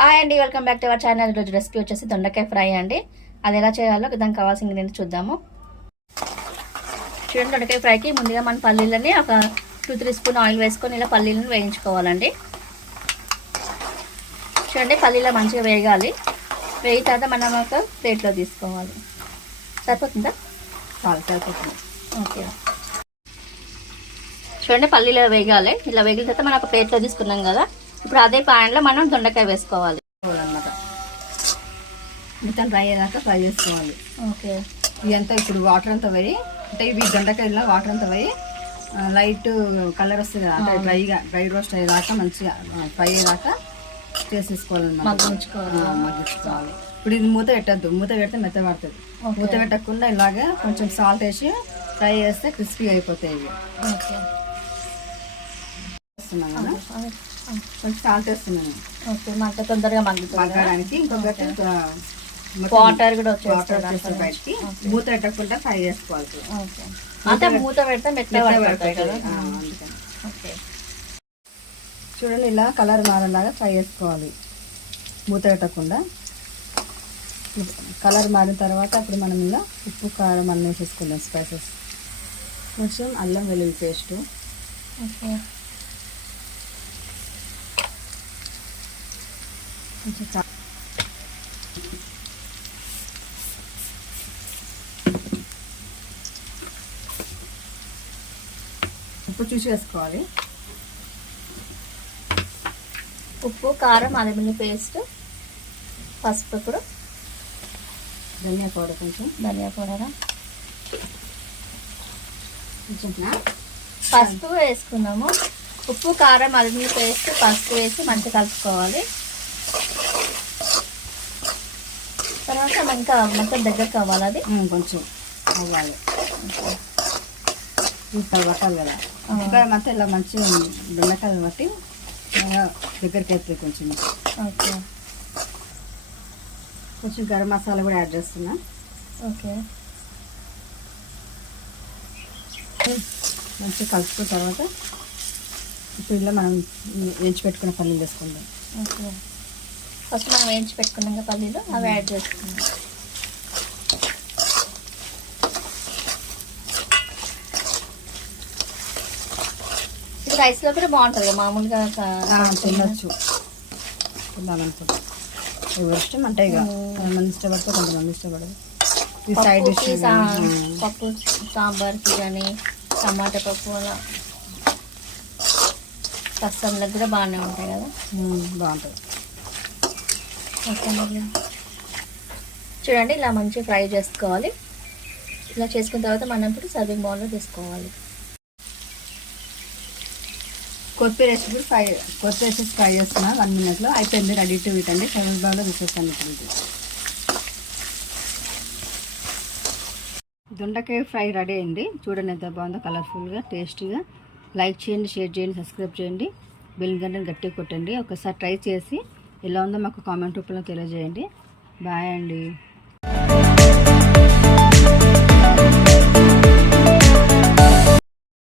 Hi అండి, welcome back to our channel. ఈరోజు recipe వచ్చేసి దొండకాయ ఫ్రై అండి. అది ఎలా చేయాలో దానికి కావాల్సిన ఇంగ్రీడియంట్స్ చూద్దాము. చూడండి, దొండకాయ ఫ్రైకి ముందుగా మన పల్లీలని ఒక 2-3 స్పూన్ ఆయిల్ వేసుకొని ఇలా పల్లీలను వేయించుకోవాలండి. చూడండి, పల్లీలు మంచిగా వేగాలి. వేగిన తర్వాత మనం ఒక ప్లేట్లో తీసుకోవాలి. సరిపోతుందా? చాలా సరిపోతుంది. ఓకే, చూడండి పల్లీలు వేగాలి. ఇలా వేగిన తర్వాత మనం ఒక ప్లేట్లో తీసుకున్నాం కదా, ఇప్పుడు అదే ప్యాన్లో మనం దొండకాయ వేసుకోవాలి అన్నమాట. మొత్తం ఫ్రై అయ్యాక ఫ్రై చేసుకోవాలి. ఓకే, ఇదంతా ఇప్పుడు వాటర్ అంతా పోయి అంటే ఇవి దొండకాయలో వాటర్ అంతా పోయి లైట్ కలర్ వస్తుంది కదా, డ్రై రోస్ట్ అయ్యేదాకా మంచిగా ఫ్రై అయ్యేదాకా చేసేసుకోవాలన్నమాట. మగ్గించుకోవాలి. ఇప్పుడు ఇది మూత పెట్టద్దు, మూత పెడితే మెత్త పడుతుంది. మూత పెట్టకుండా ఇలాగే కొంచెం సాల్ట్ వేసి ఫ్రై చేస్తే క్రిస్పీ అయిపోతాయి ఇవి. వేస్తున్నాం కదా, కొంచెం సాల్ట్ వేస్తున్నాను. ఓకే, మంట తొందరగా మగ్గడానికి. ఇంకొకటి వాటర్ కూడా వచ్చేసి బయటికి మూత పెట్టకుండా ఫ్రై చేసుకోవాలి. అంటే మూత పెడితే మెత్తగా పడతాయి కదా, అందుకని. ఓకే, చూడండి ఇలా కలర్ మారేలాగా ఫ్రై చేసుకోవాలి మూత పెట్టకుండా. కలర్ మారిన తర్వాత అప్పుడు మనం ఇలా ఉప్పు కారం అన్నీ వేసేసుకుందాం. స్పైసెస్ కొంచెం అల్లం వెల్లుల్లి పేస్ట్. ఓకే, కొంచెం ఉప్పు చూసి వేసుకోవాలి. ఉప్పు కారం అల్లం పేస్ట్, పసుపు, ఇప్పుడు ధనియా పౌడర్, కొంచెం ధనియా పౌడర్, కొంచెం పసుపు వేసుకున్నాము. ఉప్పు కారం అల్లం పేస్ట్ పసుపు వేసి మంచిగా కలుపుకోవాలి. తర్వాత ఇంకా మొత్తం దగ్గర కావాలి, అది కొంచెం అవ్వాలి. పట్టాలి కదా, ఇంకా మొత్తం ఇలా మంచిగా బెండకాయలు బట్టి దగ్గరికి అవుతుంది కొంచెం. ఓకే, కొంచెం గరం మసాలా కూడా యాడ్ చేస్తున్నా. ఓకే, మంచిగా కలుపుకున్న తర్వాత ఇప్పుడు ఇలా మనం వేయించి పెట్టుకున్న పల్లీలు వేసుకుందాం. ఓకే, ఫస్ట్ మనం వేయించి పెట్టుకున్నాక పల్లీలు అవి యాడ్ చేసుకుందాం. ఇది రైస్లో కూడా బాగుంటుంది మామూలుగా తినచ్చు. తినాలనుకుంటా ఎవరు ఇష్టం అంటే ఇక కొంతమంది ఇష్టపడితే కొంతమంది ఇష్టపడదు. ఈ సైడ్ డిష్ పప్పు సాంబార్కి కానీ టమాటా పప్పు అలా రసంలకు కూడా బాగానే ఉంటాయి కదా, బాగుంటుంది. ఓకే, చూడండి ఇలా మంచిగా ఫ్రై చేసుకోవాలి. ఇలా చేసుకున్న తర్వాత మనం ఇప్పుడు సర్వింగ్ బౌల్లో తీసుకోవాలి. కొత్తిమీర వేసి ఫ్రై చేస్తున్నా. 1 minute అయిపోయింది, రెడీ టు ఈట్ అండి. సర్వింగ్ బౌల్లో తీసేస్తాను. ఇప్పుడు దొండకాయ ఫ్రై రెడీ అయింది. చూడండి ఎంత బాగుందో, కలర్ఫుల్గా, టేస్టీగా. లైక్ చేయండి, షేర్ చేయండి, సబ్స్క్రైబ్ చేయండి, బెల్ గంటని గట్టిగా కొట్టండి. ఒకసారి ట్రై చేసి ఎలా ఉందో మాకు కామెంట్ రూపంలో తెలియజేయండి. బాయ్ అండి.